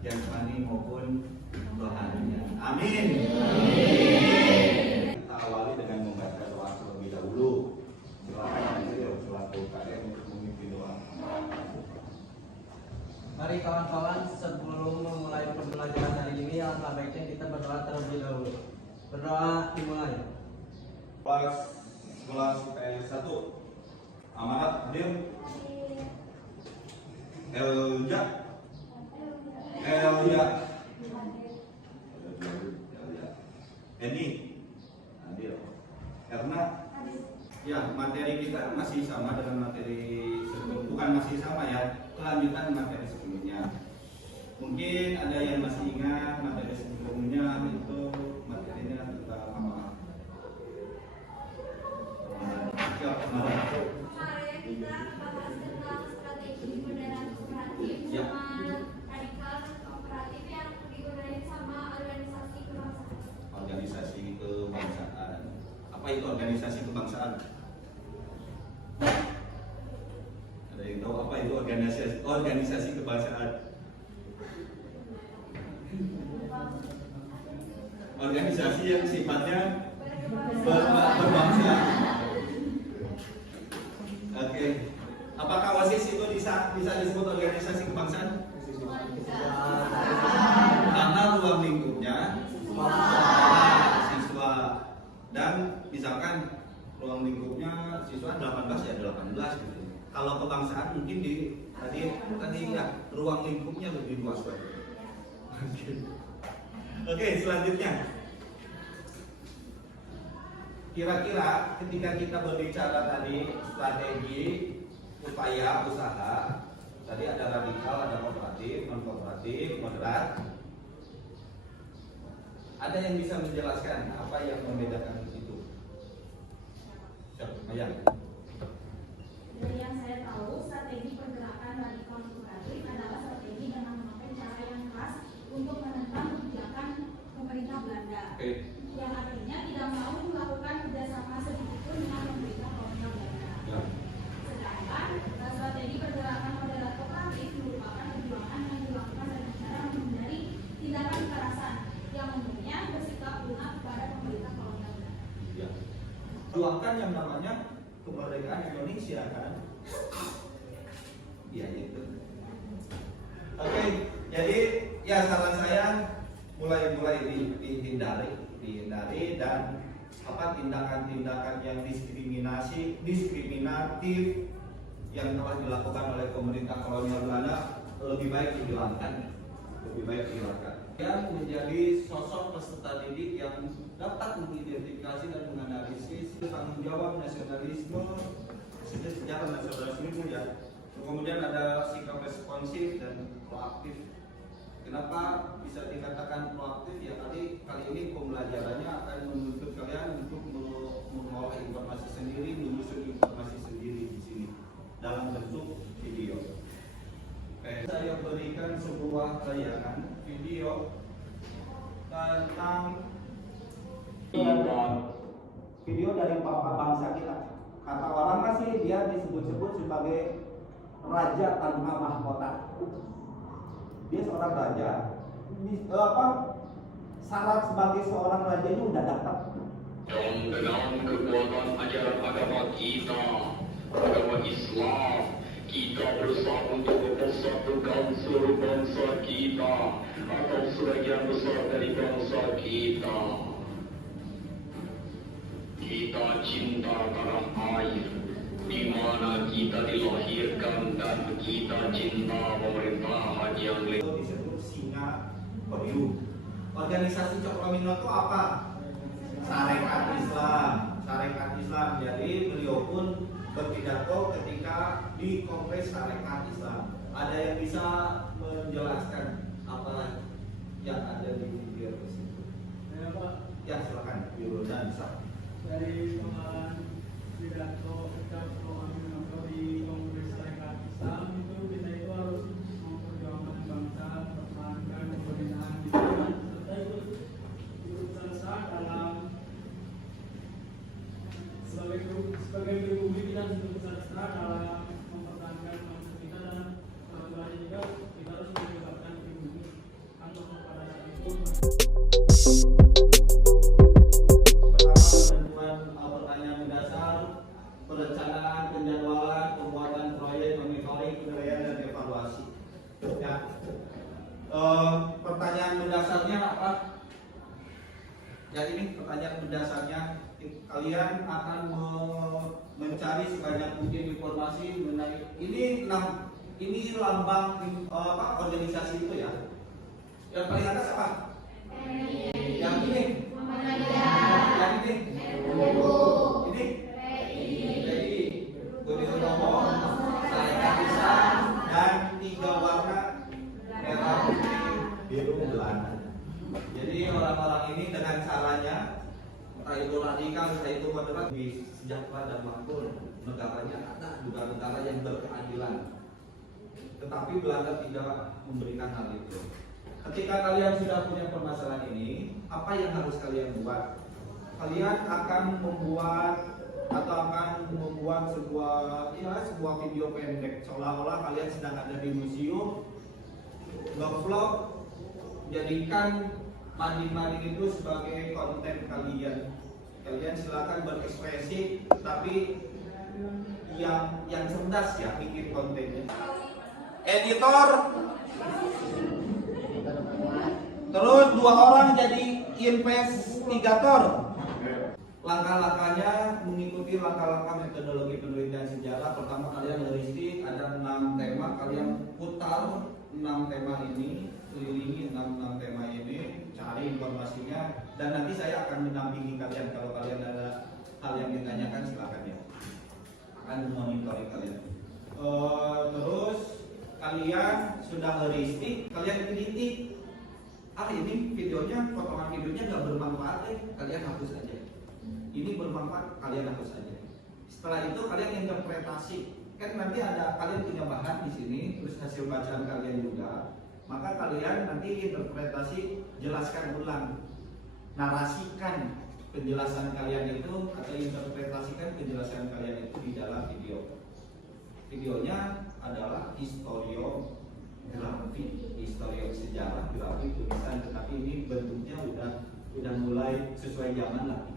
jasmani maupun rohaninya. Amin. Kita awali dengan membaca doa terlebih dahulu. Silakan beliau selaku KM untuk memimpin doa. Mari kawan-kawan, sebelum memulai pembelajaran hari ini, alangkah baiknya kita berdoa terlebih dahulu. Berdoa dimulai. Kelas 11 PS1 Amanat Hadir Elja Eni Adil Erna. Ya, materi kita masih sama dengan materi sebelum, bukan masih sama ya, kelanjutan materi sebelumnya. Mungkin ada yang masih ingat materi sebelumnya, itu materinya tentang apa? Kemarin kita bahas tentang strategi modern kooperatif sama radikal kooperatif yang digunakan sama organisasi kebangsaan. Organisasi kebangsaan. Apa itu organisasi kebangsaan? Ada yang tahu apa itu organisasi kebangsaan? Organisasi yang sifatnya berbangsa. Oke. Apakah OSIS itu bisa disebut organisasi kebangsaan? Karena ruang lingkupnya siswa, dan misalkan ruang lingkupnya siswa 18 ya 18 gitu. Kalau kebangsaan mungkin tadi ya ruang lingkupnya lebih luas. Oke, selanjutnya. Kira-kira ketika kita berbicara tadi strategi, upaya, usaha, tadi ada radikal, ada kooperatif, non kooperatif, moderat. Ada yang bisa menjelaskan apa yang membedakan itu? Siapa? Dari yang saya tahu, strategi pergerakan radikal kooperatif adalah strategi dengan memakai cara yang khas untuk menentang kebijakan pemerintah Belanda. Yang artinya tidak mau melakukan kerjasama sedikitpun dengan pemerintah kolonial Belanda. Sedangkan strategi pergerakan moderat kooperatif merupakan perjuangan yang dilakukan dengan cara menghindari tindakan kekerasan yang umumnya bersikap lunak kepada pemerintah kolonial Belanda. Perjuangkan yang namanya kemerdekaan Indonesia kan? Iya itu. Oke, jadi ya saran saya mulai dihindari dan tindakan-tindakan yang diskriminatif yang telah dilakukan oleh pemerintah kolonial Belanda lebih baik dihilangkan. Yang menjadi sosok peserta didik yang dapat mengidentifikasi dan menganalisis tanggung jawab nasionalisme, sejarah nasionalisme ya. Kemudian ada sikap responsif dan proaktif. Kenapa bisa dikatakan proaktif ya? Kali ini pembelajarannya akan menuntut kalian untuk mengolah informasi sendiri, menyusun informasi sendiri di sini dalam bentuk video. Saya berikan sebuah tayangan video tentang video dari papa bangsa kita. Kata orang masih dia disebut-sebut sebagai raja tanpa mahkota. Dia seorang raja. Syarat sebagai seorang raja itu udah dapat. Dengan kekuatan ajaran agama kita, agama Islam, kita berusaha untuk mempersatukan seluruh bangsa kita atau sebagian besar dari bangsa kita. Kita cinta tanah air di mana kita dilahirkan dan kita cinta pemerintahan yang disebut Singa Periu. Organisasi Cokroaminoto itu apa? Sarekat Islam. Jadi beliau pun berpidato ketika di Kongres Sarekat Islam. Ada yang bisa menjelaskan apa yang ada di video tersebut? Ya Pak. Ya silakan, Yuldan bisa. Dari pengalaman pidato Cokroaminoto di Kongres Sarekat Islam itu kita itu harus memperjuangkan bangsa, mempertahankan pemerintahan kita serta ikut serta dalam sebagai pribumi kita ikut serta dalam mempertahankan bangsa kita dan juga kita harus melibatkan pribumi kalian akan mencari sebanyak mungkin informasi mengenai ini lambang organisasi itu ya. Yang paling atas apa? Yang ini. Yang ini. Ini. Jadi Budi-Utomo, Syarikat Islam, dan 3 warna merah, putih, biru, Belanda. Jadi orang-orang ini dengan caranya entah itu radikal, entah itu moderat, lebih sejahtera dan makmur. Negaranya ada juga negara yang berkeadilan. Tetapi Belanda tidak memberikan hal itu. Ketika kalian sudah punya permasalahan ini, apa yang harus kalian buat? Kalian akan membuat sebuah video pendek seolah-olah kalian sedang ada di museum, nge-vlog, jadikan mading-mading itu sebagai konten kalian. Kalian silakan berekspresi, tapi yang cerdas ya bikin kontennya. Editor, terus 2 orang jadi investigator. Langkah-langkahnya mengikuti langkah-langkah metodologi penelitian sejarah. Pertama, kalian heuristik, ada 6 tema, kalian putar 6 tema ini, kelilingi 6 tema ini, cari informasinya, dan nanti saya akan mendampingi kalian. Kalau kalian ada hal yang ditanyakan silakan ya, akan memonitoring kalian. Terus kalian sudah heuristik, kalian kritik. Ini videonya, potongan videonya nggak bermanfaat, kalian hapus aja. Ini bermanfaat, kalian hapus aja. Setelah itu kalian interpretasi. Kan nanti kalian punya bahan di sini, terus hasil bacaan kalian juga. Maka kalian nanti interpretasi, jelaskan ulang, narasikan penjelasan kalian itu atau interpretasikan penjelasan kalian itu di dalam video. Videonya adalah historiografi, sejarah, grafik, tulisan, tetapi ini bentuknya udah mulai sesuai zaman lah,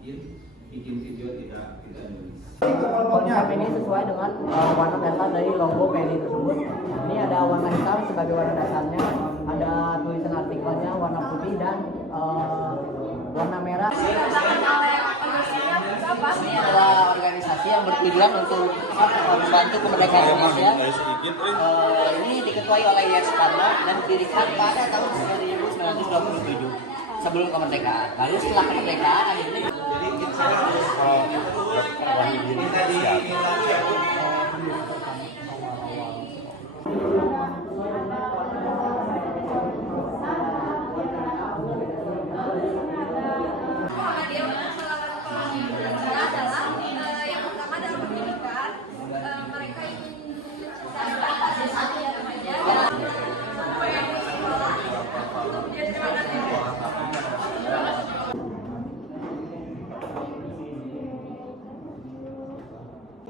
bikin video tidak nulis. Konsep ini sesuai dengan warna dasar dari logo PNI tersebut. Ini ada warna hitam sebagai warna dasarnya, ada tulisan artikelnya warna putih dan warna merah. Ini adalah organisasi yang bertujuan untuk membantu kemerdekaan Indonesia. Ini diketuai oleh Yes Karno dan didirikan pada tahun 1927 sebelum kemerdekaan. Lalu setelah kemerdekaan akhirnya Saya harus minta diinginkan ya Bu.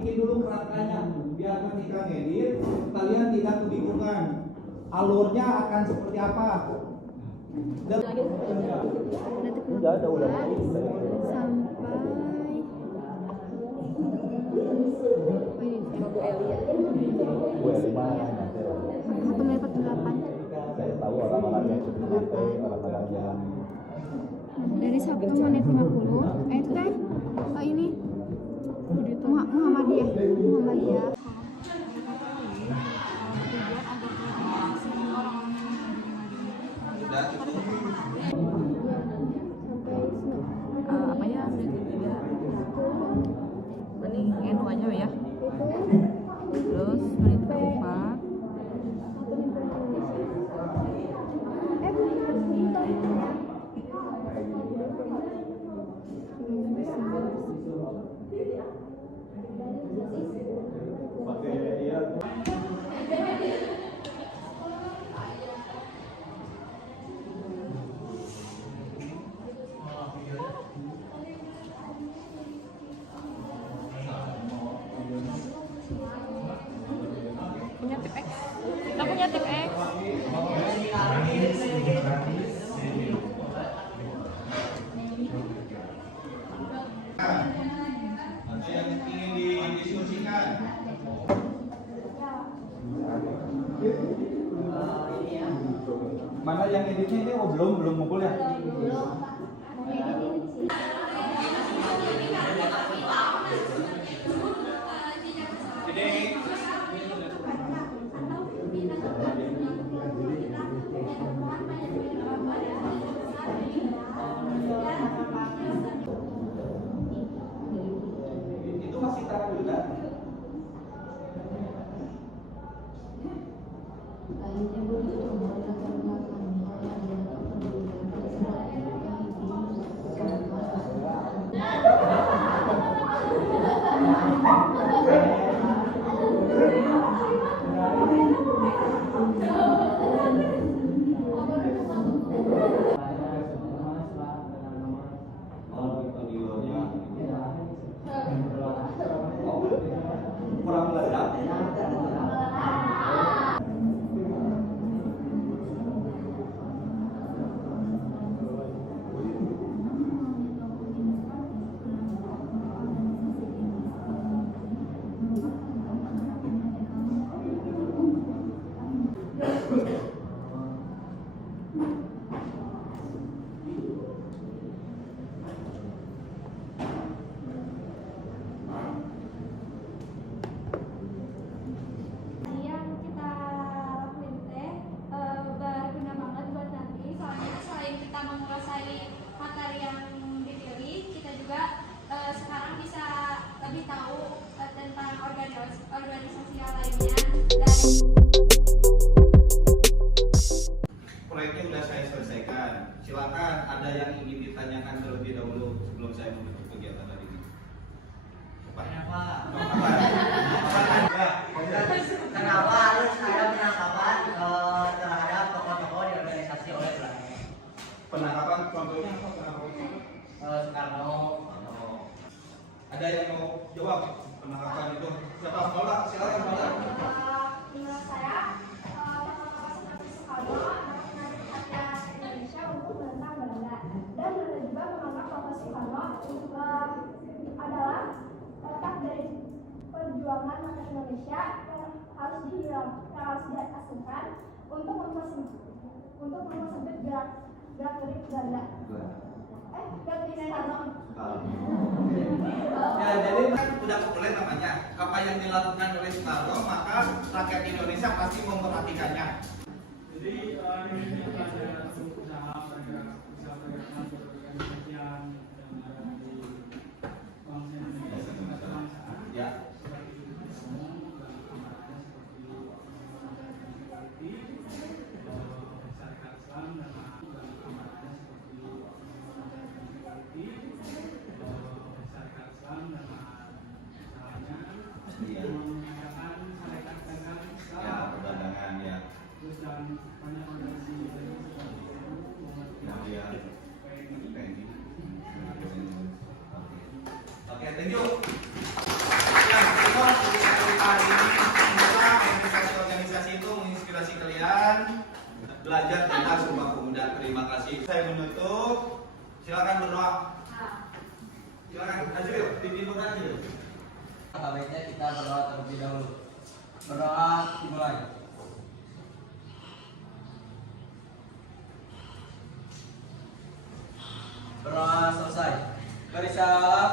Bikin dulu kerangkanya biar ketika ngedit kalian tidak kebingungan alurnya akan seperti apa. Udah saya tahu orang-orang yang orang-orang yang dari Sabtu menit 50 ini Muhammadiyah apa ya ini NU aja ya, terus menit keempat punya tip X. Kita punya tip X. Ada yang ingin didiskusikan? Mana yang editnya ini? Oh belum ngumpul ya? belum. masih tahap juga. Kurang meledak. Yang kita lakuin teh berguna banget buat nanti. Soalnya selain kita menguasai materi yang dipilih, kita juga sekarang bisa lebih tahu tentang organisasi yang lainnya. Dan Proyeknya sudah saya selesaikan. Silakan ada yang ingin ditanyakan terlebih dahulu sebelum saya menutup kegiatan hari ini. Kenapa harus ada penangkapan terhadap tokoh-tokoh di organisasi oleh Belanda? Penangkapan contohnya apa? Soekarno. Ada yang mau jawab penangkapan itu? Siapa? Maula, silakan Maula. menurut saya tokoh-tokoh seperti Soekarno menarik perhatian Indonesia untuk menentang Belanda, dan Belanda juga menganggap bahwa Soekarno adalah otak dari perjuangan rakyat Indonesia yang harus diasingkan untuk mempersempit gerak-gerik Belanda. Ya, jadi kan udah populer namanya. Apa yang dilakukan oleh Soekarno, maka rakyat Indonesia pasti memperhatikannya. Jadi ini ada usaha pergerakan berorganisasian dan ada di bangsa Indonesia kebangsaan Ya. seperti itu umum dan amalnya seperti seperti masyarakat Islam dan amalnya seperti seperti masyarakat Islam dan usahanya Iya. mengadakan syarikat dagang Ya, Islam. perdagangan ya. Terus dan banyak organisasi lain seperti itu, Kemudian PNI. PNI. Oke, thank you. Ya, itu hari ini semoga organisasi itu menginspirasi kalian belajar tentang Sumpah Pemuda. Terima kasih. Saya menutup. Silakan berdoa. Silakan Azril, pimpin doa Azril. Baiknya kita berdoa terlebih dahulu. Berdoa dimulai. Berdoa selesai. Beri salam.